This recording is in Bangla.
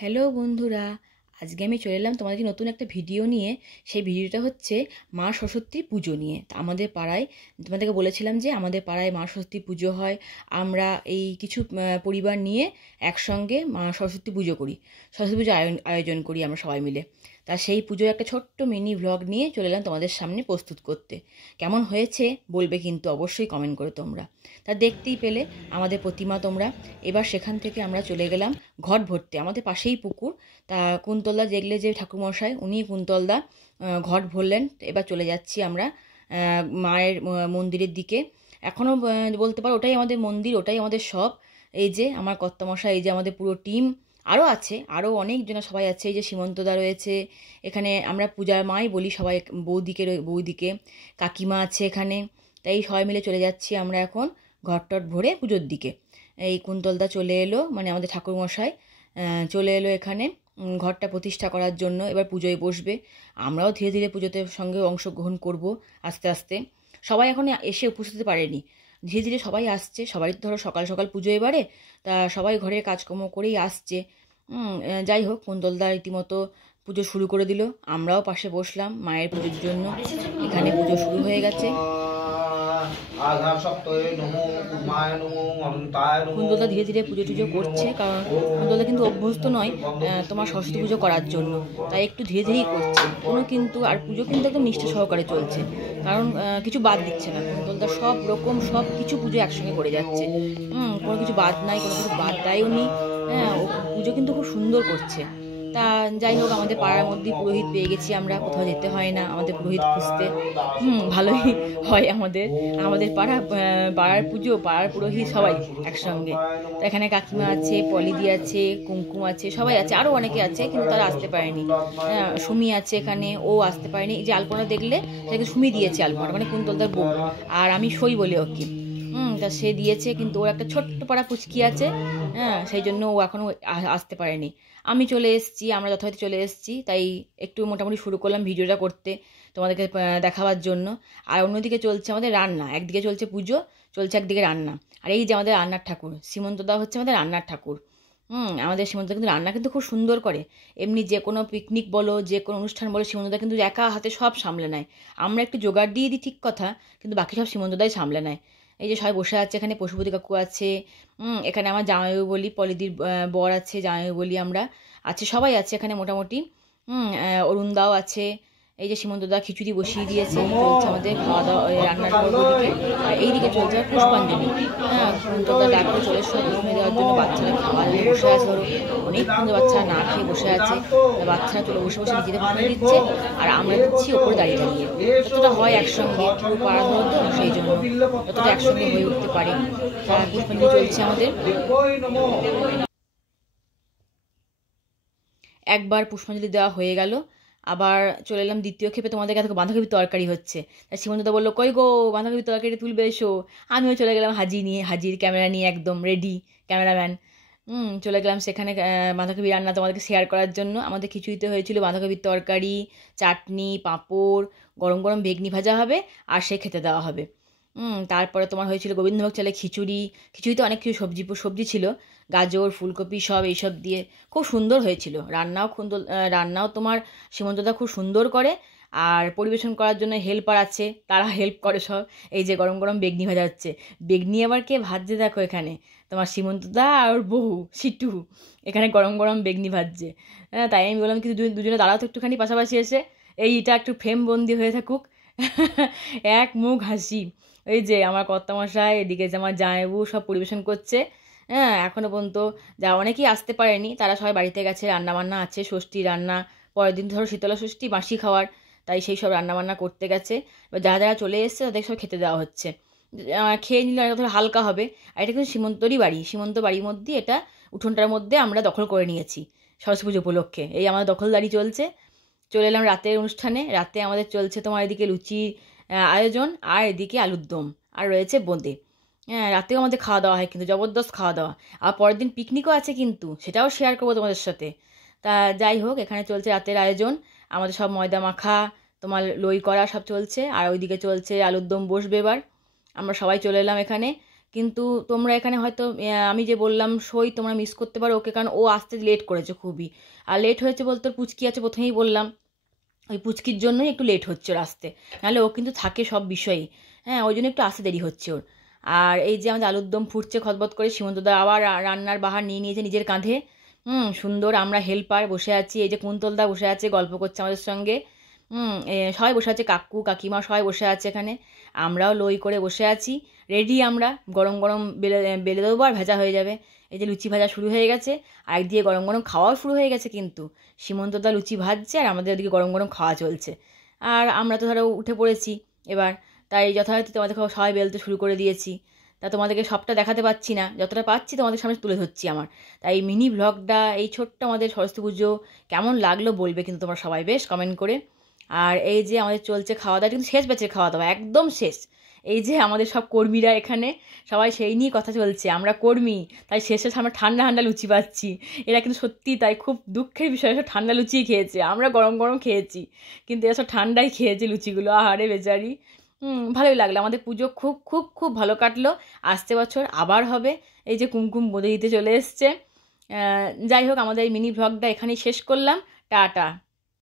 হ্যালো বন্ধুরা, আজকে আমি চলে এলাম তোমাদেরকে নতুন একটা ভিডিও নিয়ে। সেই ভিডিওটা হচ্ছে মা সরস্বতীর পুজো নিয়ে। তা আমাদের পাড়ায় তোমাদেরকে বলেছিলাম যে আমাদের পাড়ায় মা সরস্বতী পুজো হয়। আমরা এই কিছু পরিবার নিয়ে একসঙ্গে মা সরস্বতী পুজো করি, সরস্বতী পুজো আয়োজন করি আমরা সবাই মিলে। তা সেই পুজোর একটা ছোট্ট মিনি ভ্লগ নিয়ে চলে এলাম তোমাদের সামনে প্রস্তুত করতে। কেমন হয়েছে বলবে কিন্তু অবশ্যই কমেন্ট করে তোমরা। তা দেখতেই পেলে আমাদের প্রতিমা তোমরা। এবার সেখান থেকে আমরা চলে গেলাম ঘট ভরতে। আমাদের পাশেই পুকুর। তা কুন্তলদা দেখলে যে ঠাকুরমশাই, উনি কুন্তলদা ঘট ভরলেন। এবার চলে যাচ্ছি আমরা মায়ের মন্দিরের দিকে। এখনও বলতে পারো ওটাই আমাদের মন্দির, ওটাই আমাদের সব। এই যে আমার কর্তামশাই, এই যে আমাদের পুরো টিম, আরও আছে, আরও অনেকজনা সবাই আছে। এই যে সীমন্তদা রয়েছে এখানে, আমরা পূজার মাই বলি সবাই, বৌদিকে কাকিমা আছে এখানে। তাই সবাই মিলে চলে যাচ্ছি আমরা এখন ঘট ভরে পুজোর দিকে। এই কুন্তলদা চলে এলো, মানে আমাদের ঠাকুরমশাই চলে এলো এখানে ঘরটা প্রতিষ্ঠা করার জন্য। এবার পুজোয় বসবে। আমরাও ধীরে ধীরে পুজোতে সঙ্গে অংশগ্রহণ করব আস্তে আস্তে। সবাই এখন এসে উপস্থিত হতে পারেনি, ধীরে ধীরে সবাই আসছে। সবাই ধরো সকাল সকাল পুজো এবারে, তা সবাই ঘরের কাজকর্ম করেই আসছে। যাই হোক, কুন্তলদা রীতিমতো পুজো শুরু করে দিল। আমরাও পাশে বসলাম মায়ের পুজোর জন্য। এখানে পুজো শুরু হয়ে গেছে। কুন্তলদা ধীরে ধীরে পুজো টুজো করছে, কারণ কুন্তলদা কিন্তু অভ্যস্ত নয় তোমার সরস্বতী পুজো করার জন্য, তাই একটু ধীরে ধীরেই করছে। কোনো কিন্তু আর পুজো কিন্তু একদম নিষ্ঠা সহকারে চলছে, কারণ কিছু বাদ দিচ্ছে না। কুন্তলদা সব রকম সব কিছু পুজো একসঙ্গে করে যাচ্ছে। কোনো কিছু বাদ নাই, কোনো কিছু বাদ দেয়ও নি। হ্যাঁ, ও পুজো কিন্তু খুব সুন্দর করছে। তা যাই হোক, আমাদের পাড়ার মধ্যেই পুরোহিত পেয়ে গেছি আমরা, কোথাও যেতে হয় না আমাদের পুরোহিত খুঁজতে। ভালোই হয় আমাদের আমাদের পাড়ার পুজো, পাড়ার পুরোহিত সবাই একসঙ্গে। তো এখানে কাকিমা আছে, পলিদি আছে, কুমকুম আছে, সবাই আছে, আরও অনেকে আছে, কিন্তু তারা আসতে পারেনি। সুমি আছে এখানে, ও আসতে পারেনি। এই যে আলপনা দেখলে, তাকে সুমি দিয়েছে আলপনা, মানে কুন্তলদার বউ। আর আমি সই বলে ওকে। তা সে দিয়েছে, কিন্তু ওর একটা ছোট্ট পাড়া পুচকি আছে। হ্যাঁ, সেই জন্য ও এখনও আসতে পারেনি। আমি চলে এসেছি, আমরা যথারীতি চলে এসেছি, তাই একটু মোটামুটি শুরু করলাম ভিডিওটা করতে তোমাদেরকে দেখাবার জন্য। আর অন্যদিকে চলছে আমাদের রান্না, একদিকে চলছে পুজো, চলছে একদিকে রান্না। আর এই যে আমাদের রান্নার ঠাকুর সীমন্তদা হচ্ছে আমাদের রান্নার ঠাকুর। আমাদের সীমন্তদা কিন্তু রান্না কিন্তু খুব সুন্দর করে। এমনি যে কোনো পিকনিক বলো, যে কোনো অনুষ্ঠান বলো, সীমন্তদা কিন্তু একা হাতে সব সামলে নেয়। আমরা একটু জোগাড় দিয়ে দিই ঠিক কথা, কিন্তু বাকি সব সীমন্তদাই সামলে নেয়। এই যে সবাই বসে আছে এখানে, পশুপতি কাকু আছে, এখানে আমার জামাইবাবু বলি, পলিদির বর আছে, জামাইবাবু বলি আমরা, আছে, সবাই আছে এখানে মোটামুটি। অরুণদাও আছে। এই যে সীমন্তদা খিচুড়ি বসিয়ে দিয়েছে, চলছে আমাদের খাওয়া দাওয়া, রান্নার পর্বদিকে। আর এইদিকে চলছে পুষ্পাঞ্জলি। হ্যাঁ, সীমন্তদা ডাকতে চলে সব পুষ্পাঞ্জলি দেওয়ার জন্য। বাচ্চারা খাওয়া নিয়ে বসে আছে, ধরো অনেকক্ষণ বাচ্চারা না খেয়ে বসে আছে। বাচ্চারা চলে বসে বসে নিজেদের পুষ্পাঞ্জলি দিচ্ছে, আর আমরা দিচ্ছি ওপরে দাঁড়িয়ে দাঁড়িয়ে। যতটা হয় একসঙ্গে, পুরো পাড়া ধরো তো, সেই জন্য যতটা একসঙ্গে হয়ে উঠতে পারি। তার পুষ্পাঞ্জলি চলছে আমাদের। একবার পুষ্পাঞ্জলি দেওয়া হয়ে গেল, আবার চলে এলাম দ্বিতীয় ক্ষেপে। তোমাদের কাছে বাঁধাকপির তরকারি হচ্ছে, তাই সীমন্তদা বললো, কই গো বাঁধাকপির তরকারি তুলবে এসো। আমিও চলে গেলাম হাজির ক্যামেরা নিয়ে, একদম রেডি ক্যামেরাম্যান। চলে গেলাম সেখানে বাঁধাকপি রান্না তোমাদেরকে শেয়ার করার জন্য। আমাদের খিচুড়িতে হয়েছিল বাঁধাকপির তরকারি, চাটনি, পাঁপড়, গরম গরম বেগনি ভাজা হবে, আর সে খেতে দেওয়া হবে। তারপরে তোমার হয়েছিল গোবিন্দভোগ চালে খিচুড়ি। খিচুড়িতে অনেক কিছু সবজি ছিল, গাজর, ফুলকপি সব এইসব দিয়ে খুব সুন্দর হয়েছিল। রান্নাও তোমার সীমন্তদা খুব সুন্দর করে। আর পরিবেশন করার জন্য হেল্পার আছে, তারা হেল্প করে সব। এই যে গরম গরম বেগনি ভাজা হচ্ছে, বেগনি আবার কে ভাজছে দেখো এখানে, তোমার সীমন্তদা আর ওর বউ সিটু এখানে গরম গরম বেগনি ভাজছে। তাই আমি বললাম কি, দুজনে দাঁড়াও তো একটুখানি পাশাপাশি এসে, এইটা একটু ফ্রেম বন্দি হয়ে থাকুক। এক মুখ হাসি। এই যে আমার কর্তামশাই, এদিকে যে আমার জামাইবাবু সব পরিবেশন করছে। হ্যাঁ, এখনও পর্যন্ত যা অনেকেই আসতে পারেনি, তারা সবাই বাড়িতে গেছে। রান্নাবান্না আছে, ষষ্ঠী রান্না, পরের দিন ধরো শীতলা ষষ্ঠী, বাসি খাওয়ার, তাই সেই সব রান্নাবান্না করতে গেছে। এবার যারা যারা চলে এসছে তাদের সব খেতে দেওয়া হচ্ছে। খেয়ে নিলে অনেক ধরো হালকা হবে। আর এটা কিন্তু সীমন্তরই বাড়ি, সীমন্ত বাড়ির মধ্যে এটা, উঠোনটার মধ্যে আমরা দখল করে নিয়েছি সরস্বতী পুজো উপলক্ষে। এই আমাদের দখলদারি চলছে। চলে এলাম রাতের অনুষ্ঠানে। রাতে আমাদের চলছে তোমার এদিকে লুচি আয়োজন, আর এদিকে আলুর দম, আর রয়েছে বোঁদে। হ্যাঁ, রাতেও আমাদের খাওয়া দাওয়া হয়, কিন্তু জবরদস্ত খাওয়া দাওয়া। আর পরের দিন পিকনিকও আছে, কিন্তু সেটাও শেয়ার করবো তোমাদের সাথে। তা যাই হোক, এখানে চলছে রাতের আয়োজন। আমাদের সব ময়দা মাখা, তোমার লই করা সব চলছে, আর ওইদিকে চলছে আলুর দম বসবে এবার। আমরা সবাই চলে এলাম এখানে। কিন্তু তোমরা এখানে হয়তো আমি যে বললাম সই তোমরা মিস করতে পারো ওকে, কারণ ও আসতে লেট করেছে খুবই। আর লেট হয়েছে বলতে ওর পুচকি আছে, প্রথমেই বললাম ওই পুচকির জন্যই একটু লেট হচ্ছে ওর আসতে, নাহলে ও কিন্তু থাকে সব বিষয়েই। হ্যাঁ, ওই জন্য একটু আসতে দেরি হচ্ছে ওর। আর এই যে আমাদের আলুর দম ফুটছে খতবত করে, সীমন্তদা আবার রান্নার বাহার নিয়ে নিয়েছে নিজের কাঁধে। সুন্দর, আমরা হেল্পার বসে আছি, এই যে কুন্তলদা বসে আছে গল্প করছে আমাদের সঙ্গে। সবাই বসে আছে, কাকু কাকিমা সবাই বসে আছে এখানে। আমরাও লই করে বসে আছি, রেডি আমরা। গরম গরম বেলে বেলে দেবো আর ভাজা হয়ে যাবে। এই যে লুচি ভাজা শুরু হয়ে গেছে, আর একদিকে গরম গরম খাওয়াও শুরু হয়ে গেছে কিন্তু। সীমন্তদা লুচি ভাজছে আর আমাদের ওদিকে গরম গরম খাওয়া চলছে। আর আমরা তো ধরো উঠে পড়েছি এবার, তাই যথারীতি তোমাদের সবাই বেলতে শুরু করে দিয়েছি। তা তোমাদেরকে সবটা দেখাতে পাচ্ছি না, যতটা পাচ্ছি তোমাদের সামনে তুলে ধরছি আমার। তাই মিনি ভ্লগটা, এই ছোট্ট আমাদের সরস্বতী পুজো কেমন লাগলো বলবে কিন্তু তোমরা সবাই বেশ কমেন্ট করে। আর এই যে আমাদের চলছে খাওয়া দাওয়া, কিন্তু শেষ ব্যাচের খাওয়া দাওয়া একদম শেষ। এই যে আমাদের সব কর্মীরা এখানে সবাই সেই নিয়ে কথা চলছে, আমরা কর্মী তাই শেষে আমরা ঠান্ডা ঠান্ডা লুচি পাচ্ছি। এরা কিন্তু সত্যি তাই খুব দুঃখের বিষয়, সব ঠান্ডা লুচিই খেয়েছে, আমরা গরম গরম খেয়েছি, কিন্তু এরা সব ঠান্ডাই খেয়েছে লুচিগুলো। আহারে বেচারি। ভালোই লাগলো, আমাদের পুজো খুব খুব খুব ভালো কাটলো। আসছে বছর আবার হবে। এই যে কুমকুম বোঁদে দিতে চলে এসছে। যাই হোক, আমাদের এই মিনি ভ্লগটা এখানেই শেষ করলাম। টাটা।